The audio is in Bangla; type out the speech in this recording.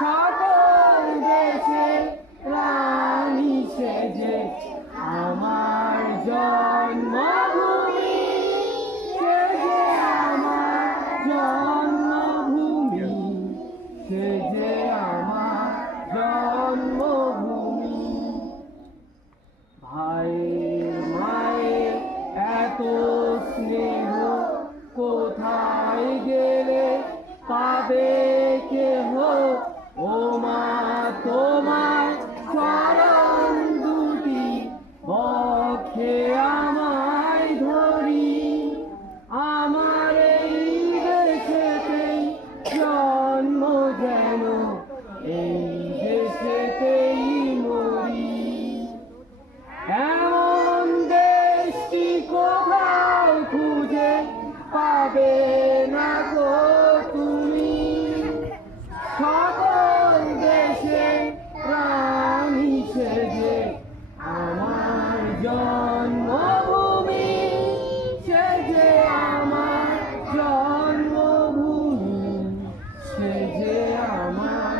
সকল দেশে রানী সেজে আমার জন্মভূমি, সেজে আমার জন্মভূমি, সেজে আমার জন্মভূমি। ভাইয়ের মায়ের এত স্নেহ কোথায় গেলে পাবে কেহ, ও মা তোমার চরণ দুটি বক্ষে আমায় ধরি, আমার এই দেশেতেই জন্ম যেন এই দেশেতেই মরি। এমন দেশটি কোথাও খুঁজে পাবে না গো তুমি, সকল দেশে রানী সেজে আমার জন্মভূমি, সেজে আমার জন্মভূমি, সেজে আমার